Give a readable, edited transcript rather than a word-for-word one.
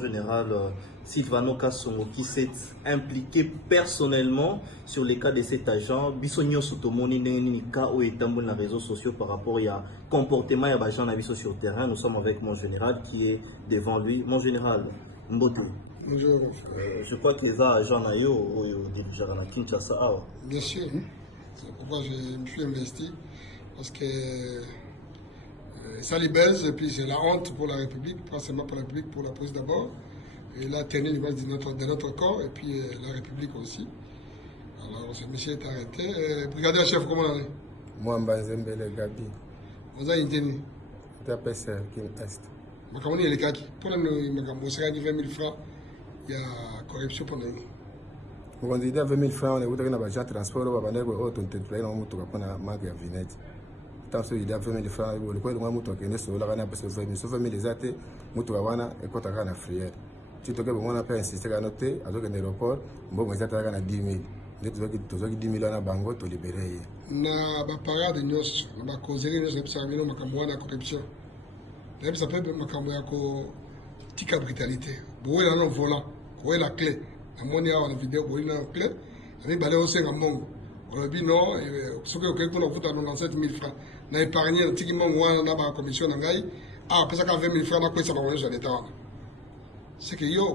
général Sylvano Kassongo qui s'est impliqué personnellement sur les cas de cet agent. Bisogno Sotomoni Neni cas où est dans les réseaux sociaux par rapport à comportement et à gens sur le terrain. Nous sommes avec mon général qui est devant lui. Mon général Mboto. Bonjour. Je crois que les agents Nayo dirigent à Kinshasa. Bien sûr. C'est pourquoi je me suis investi. Parce que ça libère et puis c'est la honte pour la République, pas seulement pour la République, pour la police d'abord. Et là, tenir l'image de notre corps et puis la République aussi. Alors, ce monsieur est arrêté. Brigadier chef, comment on est? Moi, Mbazembele Gabi. On a une tenue. Tu appelles ça Kim Est. Makamoni et les kaki. Pour nous, Makamoni, 20 000 francs, il y a corruption pour nous. On dit 20 000 francs, on est où dans le transport, on va aller au téléphone, on va prendre la marque à vinette. Tant que il y a 20 000 francs, le point de moi, on est sur la rana parce que 20 000 les athées, Moutouawana et Kotagana frière. Si tu as insister à noter, à l'aéroport, bon, mais ça t'a 10 000. Tu as 10 000 à Bango, tu libéré. Na parade de nous, na causerie nous observons makamwana corruption. D'ailleurs, ça peut makamwa ko tika brutalité. Boé là non volant, boé la clé. La monnaie en vidéo, boé la clé. Ami balé au 5 mongo. On a dit non, ce que quelqu'un a foutu à 97 000 francs. Na épargné un petit mongo na ba commission na ngai. Ah, parce qu'à 20 000 francs na quoi ça va on est l'état. C'est que yo